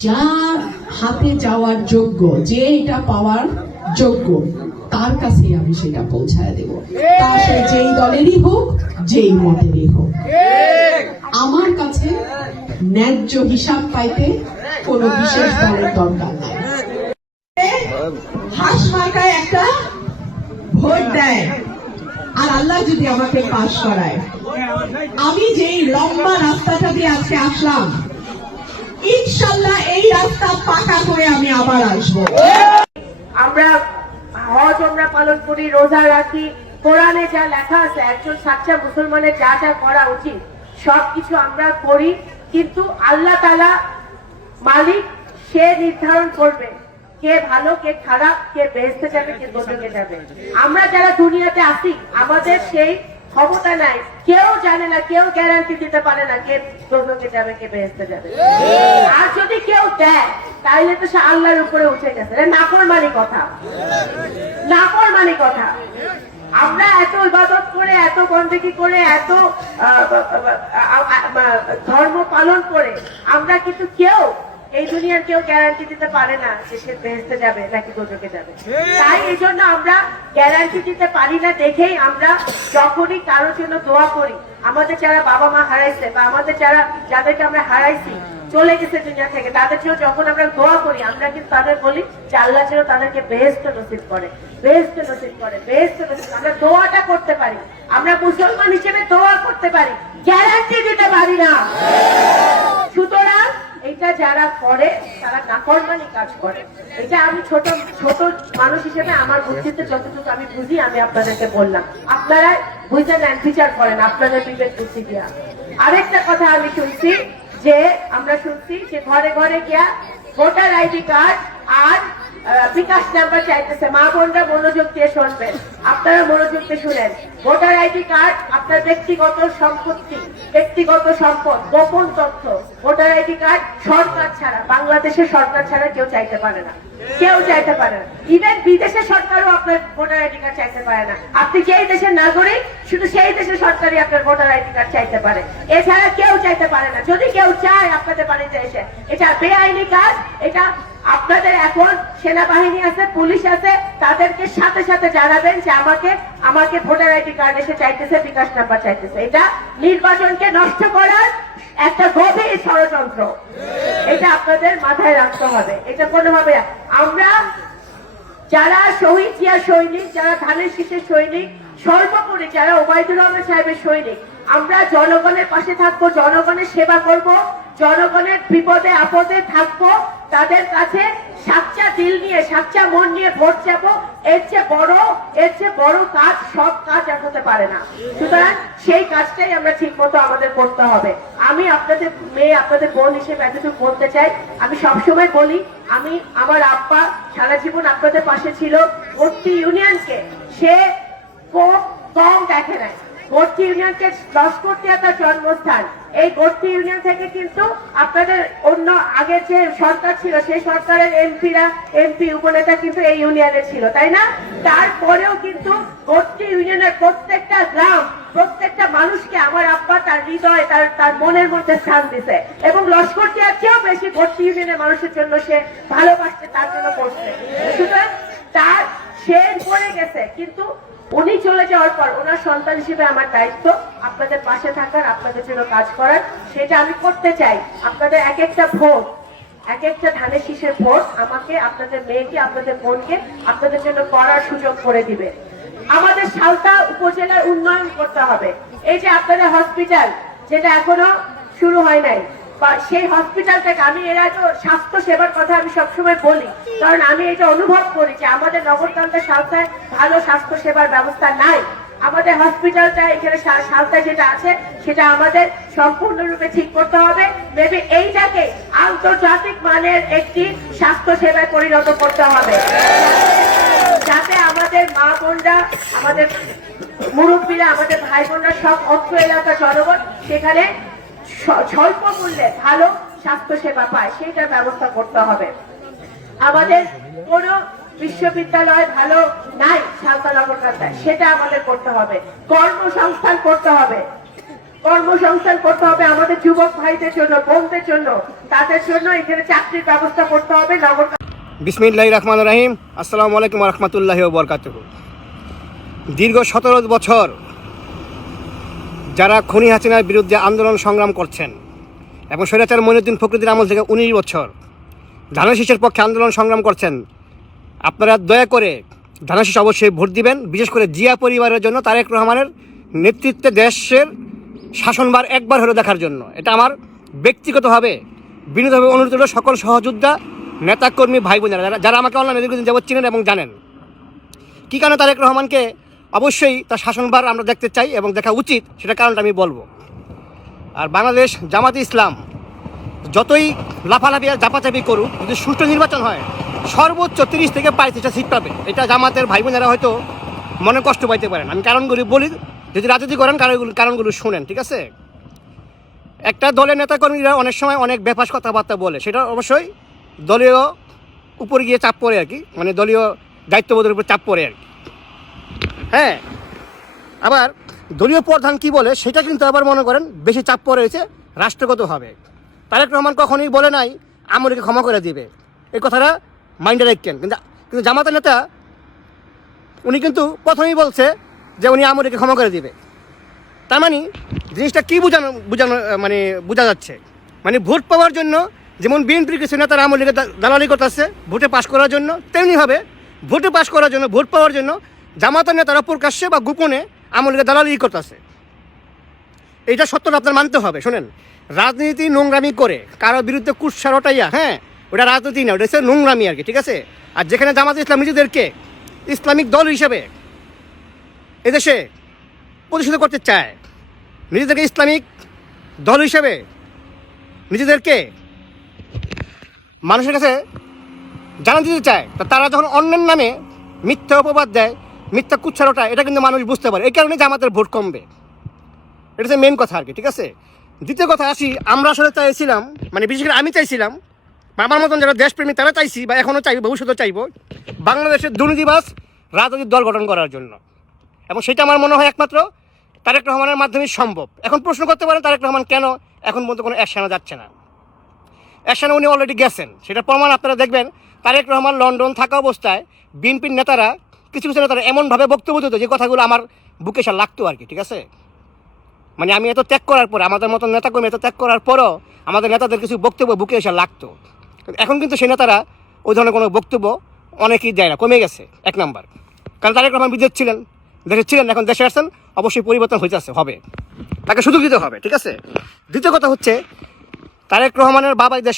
যার হাতে যাওয়ার যোগ্য, যে এটা পাওয়ার যোগ্য, তার কাছে আমি সেটা পৌঁছায় দেব, তা সে যেই দলেরই হোক, যেই মতেরই হোক। আমার কাছে ন্যায্য হিসাব পাইতে কোনো বিশেষ দলের দরকার নাই। হাঁস মার্কায় একটা ভোট দেয়, আর আল্লাহ যদি আমাকে পাস করায়, আমি যেই লম্বা রাস্তাটা দিয়ে আজকে আসলাম, ইনশাল্লাহ এই রাস্তা পাকা করে আমি আবার আসবো। আমরা হজ ওমরা পালন করি, রোজা রাখি, কোরআনে যা লেখা আছে একজন সাচ্চা মুসলমানের যা যা করা উচিত সবকিছু আমরা করি, কিন্তু আল্লাহ তাআলা মালিক, সে নির্ধারণ করবে কে ভালো কে খারাপ, কে বেহেশতে যাবে কে দোজখে যাবে। আমরা যারা দুনিয়াতে আসি আমাদের সেই ক্ষমতা নাই, কেউ জানে না, কেউ গ্যারান্টি দিতে পারে না কে দোজখে যাবে কে বেহেশতে যাবে। আর যদি কেউ দেয় তাহলে তো সে আল্লাহর উপরে উঠে গেছে, নাফরমানি কথা, নাফরমানি কথা। আমরা এত ইবাদত করে, এত বন্দেগী করে, এত ধর্ম পালন করে, আমরা কিন্তু কেউ এই দুনিয়ার কেউ গ্যারান্টি দিতে পারে না যে সে বেহেশতে যাবে নাকি দোজখে যাবে। তাই এই জন্য আমরা গ্যারান্টি দিতে পারি না দেখেই আমরা যখনই কারোর জন্য দোয়া করি, আমাদের যারা বাবা মা হারাইছে বা আমাদের যাদেরকে আমরা হারাইছি, চলে গেছে দুনিয়া থেকে, তাদের জন্য যখন আমরা দোয়া করি আমরা কিন্তু তাদের বলি যে আল্লাহ যেন তাদেরকে বেহেশত নসিব করে, বেহেশত নসিব করে, বেহেশত নসিব। আমরা দোয়াটা করতে পারি, আমরা মুসলমান হিসেবে দোয়া করতে পারি, গ্যারান্টি দিতে পারি না। সুতরাং এটা যারা করে তারা নাফরমানি কাজ করে। এটা আমি ছোট ছোট মানুষ হিসেবে আমার বুদ্ধিতে যতটুকু আমি বুঝি আমি আপনাদেরকে বললাম, আপনারা বুঝে নেন, বিচার করেন আপনাদের বিবেক বুদ্ধি দিয়া। আরেকটা কথা আমি শুনছি যে ঘরে ঘরে গিয়া ভোটার আইডি কার্ড আর বিকাশ নাম্বার চাইতেছে। মা বোনরা মনোযোগ দিয়ে শুনবেন, আপনারা মনোযোগ দিয়ে শুনেন। ভোটার আইডি কার্ড আপনার ব্যক্তিগত সম্পত্তি, ব্যক্তিগত সম্পদ, গোপন তথ্য। ভোটার আইডি কার্ড সরকার ছাড়া, বাংলাদেশের সরকার ছাড়া কেউ চাইতে পারে না, কেউ চাইতে পারে না। ইভেন বিদেশের সরকারও আপনার ভোটার আইডি কার্ড চাইতে পারে না। আপনি যেই দেশের নাগরিক শুধু সেই দেশের সরকারই আপনার ভোটার আইডি কার্ড চাইতে পারে, এছাড়া কেউ চাইতে পারে না। যদি কেউ চায় আপনাদের বাড়িতে এসে, এটা বেআইনি কাজ। এটা আপনাদের এখন সেনাবাহিনী আছে, পুলিশ আছে, তাদেরকে সাথে সাথে জানাবেন যে আমাকে ভোটার আইডি কার্ড এসে চাইতেছে, বিকাশ নাম্বার চাইতেছে। এটা নির্বাচনকে নষ্ট করার একটা গভীর ষড়যন্ত্র, এটা আপনাদের মাথায় রাখতে হবে। এটা কোনোভাবে আমরা যারা শহীদ জিয়া সৈনিক, যারা ধানের শীষের সৈনিক, সর্বোপরি যারা ওবায়দুর রহমান সাহেবের সৈনিক, আমরা জনগণের পাশে থাকবো, জনগণের সেবা করব, জনগণের বিপদে আপদে থাকবো, তাদের কাছে সাচ্চা দিল নিয়ে, সাচ্চা মন নিয়ে ভোট চাবো। এর চেয়ে বড় কাজ সব কাজ আর হতে পারে না। সুতরাং সেই কাজটাই আমরা ঠিক মতো আমাদের করতে হবে। আমি আপনাদের মেয়ে, আপনাদের বোন হিসেবে এতটুকু বলতে চাই, আমি সবসময় বলি, আমার আব্বা সারা জীবন আপনাদের পাশে ছিল। ভর্তি ইউনিয়নকে সে কম দেখে নাই। ভর্তি ইউনিয়নকে লস্করটিয়া তার জন্মস্থান। এই ভর্তি ইউনিয়ন থেকে কিন্তু আপনাদের অন্য আগের যে সরকার ছিল সেই সরকারের এমপি উপনেতা কিন্তু এই ইউনিয়নের ছিল, তাই না? তারপরেও কিন্তু ভর্তি ইউনিয়নের প্রত্যেকটা গ্রাম, প্রত্যেকটা মানুষকে আমার আব্বা তার হৃদয়, তার মনের মধ্যে স্থান দিছে, এবং লস্করটিয়ার চেয়েও বেশি ভর্তি ইউনিয়নের মানুষের জন্য সে ভালোবাসছে, তার জন্য করছে। সুতরাং সে পড়ে গেছে, কিন্তু উনি চলে যাওয়ার পর ওনার সন্তান হিসেবে আমার দায়িত্ব আপনাদের পাশে থাকার, আপনাদের জন্য কাজ করার। সেটা আমি করতে চাই। আপনাদের এক একটা ভোট, এক একটা ধানের শীষের ভোট আমাকে, আপনাদের মেয়েকে, আপনাদের বোনকে আপনাদের জন্য করার সুযোগ করে দিবে। আমাদের সালতা উপজেলার উন্নয়ন করতে হবে। এই যে আপনাদের হসপিটাল, যেটা এখনো শুরু হয় নাই, বা সেই হসপিটালটাকে, আমি এর আগে স্বাস্থ্য সেবার কথা আমি সবসময় বলি, কারণ আমি এটা অনুভব করি যে আমাদের নগরকান্দা সালতায় ভালো স্বাস্থ্য সেবার ব্যবস্থা নাই। আমাদের হসপিটালটা এখানে সালতায় যেটা আছে সেটা আমাদের সম্পূর্ণরূপে ঠিক করতে হবে। মেবি এইটাকে আন্তর্জাতিক মানের একটি স্বাস্থ্য সেবায় পরিণত করতে হবে, যাতে আমাদের মা বোনরা, আমাদের মুরব্বীরা, আমাদের ভাই বোনরা, সব অত্র এলাকার জনগণ সেখানে স্বল্প মূল্যে ভালো স্বাস্থ্য সেবা পায়, সেটার ব্যবস্থা করতে হবে। আমাদের কোন বিশ্ববিদ্যালয় ভালো নাই সালতা নগরকান্দায়, সেটা আমাদের করতে হবে। কর্মসংস্থান করতে হবে। কর্মসংস্থান করতে হবে আমাদের যুবক ভাইদের জন্য, বোনদের জন্য, তাদের জন্য এখানে চাকরির ব্যবস্থা করতে হবে। নগর বিসমিল্লাহির রহমানির রহিম। আসসালামু আলাইকুম ওয়া রাহমাতুল্লাহি ওয়া বারাকাতুহু। দীর্ঘ 17 বছর যারা খুনি হাসিনার বিরুদ্ধে আন্দোলন সংগ্রাম করছেন এবং স্বৈরাচার মঈনুদ্দিন ফখরুদ্দিন আমল থেকে 19 বছর ধানের পক্ষে আন্দোলন সংগ্রাম করছেন, আপনারা দয়া করে ধানের শীষ অবশ্যই ভোট দিবেন। বিশেষ করে জিয়া পরিবারের জন্য, তারেক রহমানের নেতৃত্বে দেশের শাসনভার একবার হলে দেখার জন্য। এটা আমার ব্যক্তিগতভাবে বিনীতভাবে অনুরোধ হলো সকল সহযোদ্ধা, নেতাকর্মী, ভাই বোনেরা যারা আমাকে অনলাইনে দীর্ঘদিন যাবৎ চিনেন এবং জানেন কী কারণে তারেক রহমানকে অবশ্যই তার শাসনভার আমরা দেখতে চাই এবং দেখা উচিত, সেটা কারণটা আমি বলবো। আর বাংলাদেশ জামাতে ইসলাম যতই লাফালাফি আর চাপাচাপি করুক, যদি সুষ্ঠু নির্বাচন হয় সর্বোচ্চ 30 থেকে 35টা সিট পাবে। এটা জামাতের ভাই বোনেরা হয়তো মনে কষ্ট পাইতে পারেন। আমি কারণগুলি বলি, যদি রাজনীতি করেন কারণগুলো শুনেন, ঠিক আছে? একটা দলের নেতাকর্মীরা অনেক সময় অনেক বেফাস কথাবার্তা বলে, সেটা অবশ্যই দলীয় উপরে গিয়ে চাপ পড়ে আর কি, মানে দলীয় দায়িত্ববোধের উপর চাপ পড়ে আর কি। হ্যাঁ, আবার দলীয় প্রধান কি বলে সেটা কিন্তু আবার মনে করেন বেশি চাপ পড়েছে রাষ্ট্রগতভাবে। তারেক রহমান কখনোই বলে নাই আমরিকে ক্ষমা করে দিবে, এই কথাটা মাইন্ডে রাখেন। কিন্তু জামাতের নেতা উনি কিন্তু প্রথমেই বলছে যে উনি আমরিকে ক্ষমা করে দিবে। তার মানে জিনিসটা কী বোঝা যাচ্ছে, মানে ভোট পাওয়ার জন্য যেমন বিএনপির কিছু নেতারা আওয়ামী লীগের দালালি করতেছে ভোটে পাশ করার জন্য, তেমনিভাবে ভোটে পাশ করার জন্য, ভোট পাওয়ার জন্য জামাতের নেতারা প্রকাশ্যে বা গোপনে আওয়ামী লীগের দালালি করতেছে। এইটা সত্যটা আপনার মানতে হবে। শোনেন, রাজনীতি নোংরামি করে কারোর বিরুদ্ধে কুৎসা রটাইয়া, হ্যাঁ, ওটা রাজনীতি না, ওটা হচ্ছে নোংরামি আর কি, ঠিক আছে? আর যেখানে জামাতে ইসলাম নিজেদেরকে ইসলামিক দল হিসেবে এদেশে প্রতিষ্ঠিত করতে চায়, নিজেদেরকে ইসলামিক দল হিসেবে নিজেদেরকে মানুষের কাছে জানান দিতে চায়, তারা যখন অন্যের নামে মিথ্যা অপবাদ দেয়, মিথ্যা কুৎসা রটায়, এটা কিন্তু মানুষ বুঝতে পারে। এই কারণে জামাতের ভোট কমবে, এটা হচ্ছে মেন কথা আর কি, ঠিক আছে? দ্বিতীয় কথা আসি, আমরা আসলে চাইছিলাম, মানে বিশেষ করে আমি চাইছিলাম, আমার মতন যারা দেশপ্রেমী তারা চাইছি বা এখনও চাইব, ভবিষ্যতেও চাইব, বাংলাদেশের দুর্নীতিবাজ রাজনৈতিক দল গঠন করার জন্য। এবং সেটা আমার মনে হয় একমাত্র তারেক রহমানের মাধ্যমে সম্ভব। এখন প্রশ্ন করতে পারেন তারেক রহমান কেন এখন পর্যন্ত কোনো অ্যাকশনে যাচ্ছে না? অ্যাকশনে উনি অলরেডি গেছেন, সেটা প্রমাণ আপনারা দেখবেন। তারেক রহমান লন্ডন থাকা অবস্থায় বিএনপির নেতারা, কিছু নেতারা এমনভাবে বক্তব্য দিত যে কথাগুলো আমার বুকে এসে লাগতো আর কি, ঠিক আছে? মানে আমি এত ত্যাগ করার পরে, আমাদের মতন নেতাকর্মী এত ত্যাগ করার পরও আমাদের নেতাদের কিছু বক্তব্য বুকে এসে লাগতো। এখন কিন্তু সেই নেতারা ওই ধরনের কোনো বক্তব্য অনেকেই দেয় না, কমে গেছে। এক নাম্বার, কারণ তারেক রহমান বিদেশ ছিলেন, দেশে ছিলেন, এখন দেশে আসছেন, অবশ্যই পরিবর্তন হইতেছে, হবে, তাকে সুযোগ দিতে হবে, ঠিক আছে? দ্বিতীয় কথা হচ্ছে তারেক রহমানের বাবা দেশে